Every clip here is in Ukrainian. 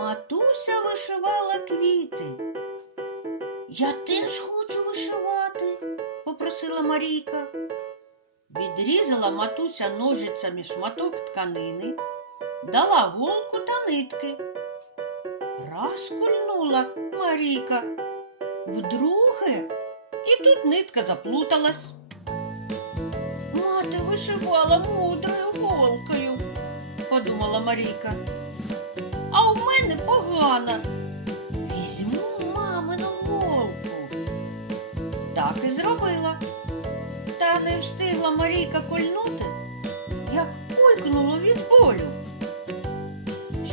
Матуся вишивала квіти. Я теж хочу вишивати, попросила Марійка. Відрізала матуся ножицями шматок тканини, дала голку та нитки. Раз кульнула Марійка, вдруге, і тут нитка заплуталась. Мати вишивала мудрою голкою, подумала Марійка. Так і зробила. Та не встигла Марійка кольнути, як ойкнуло від болю.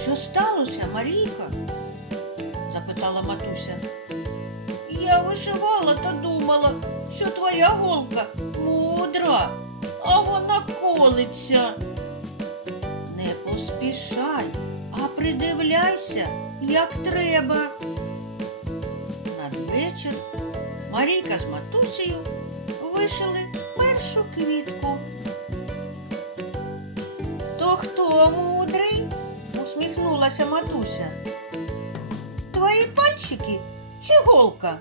Що сталося, Марійка? запитала матуся. Я вишивала та думала, що твоя голка мудра, а вона колиться. Не поспішай, а придивляйся, як треба. Надвечір Марійка з матусею вишили першу квітку. То хто мудрий? усміхнулася матуся. Твої пальчики чи голка?